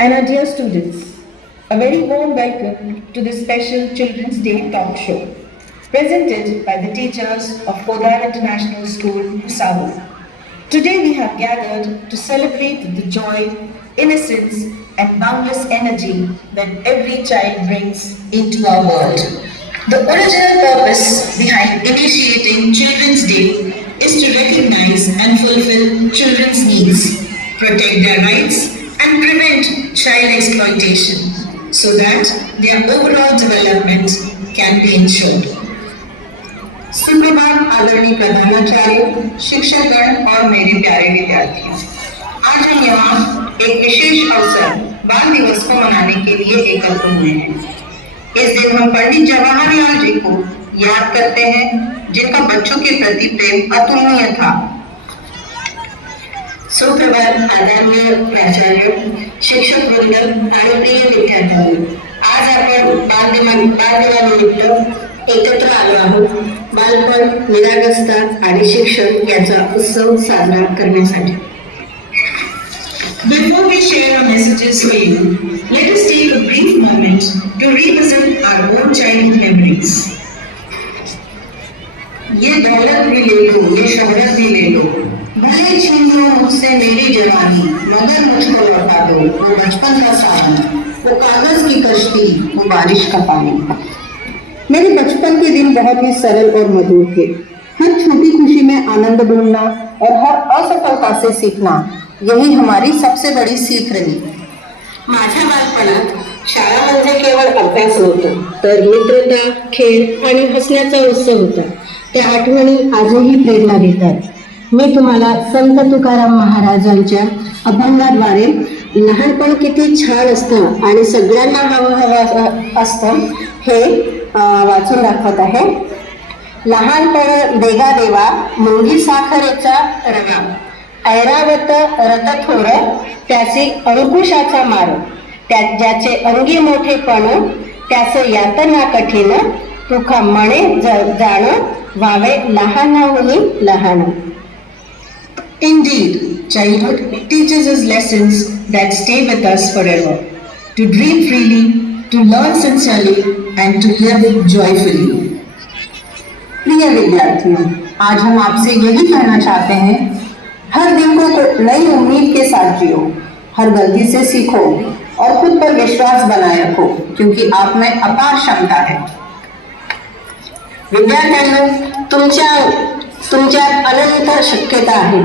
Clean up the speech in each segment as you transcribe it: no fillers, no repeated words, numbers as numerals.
And our dear students, a very warm welcome to this special Children's Day talk show, presented by the teachers of Podar International School, Bhusawal. Today we have gathered to celebrate the joy, innocence, and boundless energy that every child brings into our world. The original purpose behind initiating Children's Day is to recognize and fulfill children's needs, protect their rights, and prevent child exploitation so that their overall development can be ensured. सुप्रभात आदरणीय प्रधानाचार्य, शिक्षकगण और मेरे प्यारे विद्यार्थी, आज हम यहाँ एक विशेष अवसर बाल दिवस को मनाने के लिए एकत्र हुए हैं। इस दिन हम पंडित जवाहरलाल जी को याद करते हैं, जिनका बच्चों के प्रति प्रेम अतुलनीय था। सुप्रभात आदरणीय प्राचार्य, शिक्षक वृंद आणि प्रिय विद्यार्थ्यांनो, आज आपण बालदिनानिमित्त एकत्र आलो आहोत बालपण, निरागसता आणि शिक्षण याचा उत्सव साजरा करण्यासाठी. Before we share our messages for you, let us take a brief moment to revisit our own childhood memories. ये दौलत भी ले लो, ये शोहरत भी ले लो, भले छीन लो मुझसे मेरी जवानी, मगर मुझको लौटा दो वो बचपन का सावन, वो कागज की कश्ती, वो बारिश का पानी. मेरे बचपन के दिन बहुत ही सरल और मधुर थे. हर छोटी खुशी में आनंद ढूंढना और हर असफलता से सीखना, यही हमारी सबसे बड़ी सीख रही. माझ्या बालपणात शाळा म्हणजे केवळ अभ्यास नव्हता, तर मित्रता, खेळ आणि हसण्याचा उत्सव होता. त्या आठवणी आजही प्रेरणा देतात. मी तुम्हाला संत तुकाराम महाराजांच्या अभंगाद्वारे लहानपण किती छान असतं आणि सगळ्यांना हवं असतं हे वाचून दाखवत आहे. लहानपण देगा देवा, मुंगी साखरेचा रवा, ऐरावत रत थोर, त्याचे अंकुशाचा मार, ज्याचे अंगी मोठेपण, त्याचे यातना कठीण, तुका मणे जाण, वावे लहानाहुनी लहान. Indeed, childhood teaches us lessons that stay with us forever. To dream freely, to learn sincerely, and to live joyfully. प्रिय विद्यार्थियों, आज हम आपसे यही कहना चाहते हैं, हर दिन को नई उम्मीद के साथ जियो, हर गलती से सीखो और खुद पर विश्वास बनाए रखो, क्योंकि आप में अपार क्षमता है. विद्यार्थ्यांनो, तुमच्यात अनंत शक्यता आहे.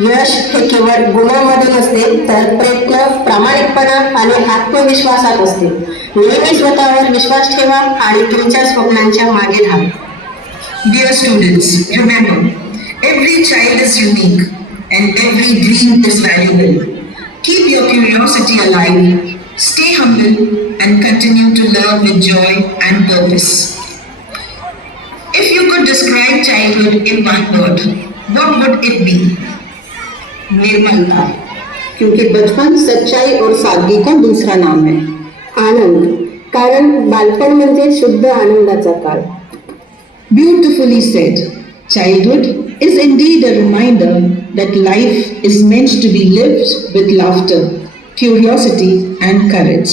यश हे केवळ गुणांमध्ये नसते, तर प्रयत्न, प्रामाणिकपणा आणि आत्मविश्वासात असते. नेहमी स्वतःवर विश्वास ठेवा आणि तुमच्या स्वप्नांच्या मागे धावा. Dear students, remember, every child is unique and every dream is valuable. Keep your curiosity alive, stay humble and continue to learn with joy and purpose. If you could describe childhood in one word, what would it be? निर्मलता, क्योंकि बचपन सच्चाई और सादगी का दूसरा नाम है. आनंद, कारण बालपण म्हणजे शुद्ध आनंदाचा काळ. Beautifully said. Childhood is indeed a reminder that life is meant to be lived with laughter, curiosity and courage.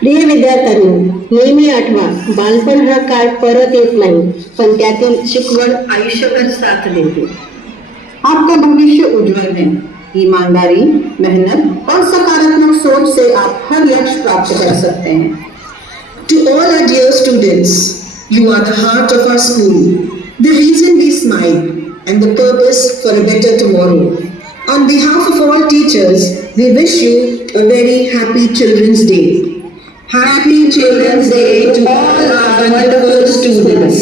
प्रिय विद्यार्थ्यांनो, नेहमी आठवा, बालपण हा काळ परत येत नाही, पण त्यातील शिकवण आयुष्यभर साथ देते. आपका भविष्य उज्जवल है. ईमानदारी, मेहनत और सकारात्मक सोच से आप हर लक्ष्य प्राप्त कर सकते हैं. To all our dear students, you are the heart of our school, the reason we smile, and the purpose for a better tomorrow. On behalf of all teachers, we wish you a very happy Children's Day. Happy Children's Day to all our wonderful students.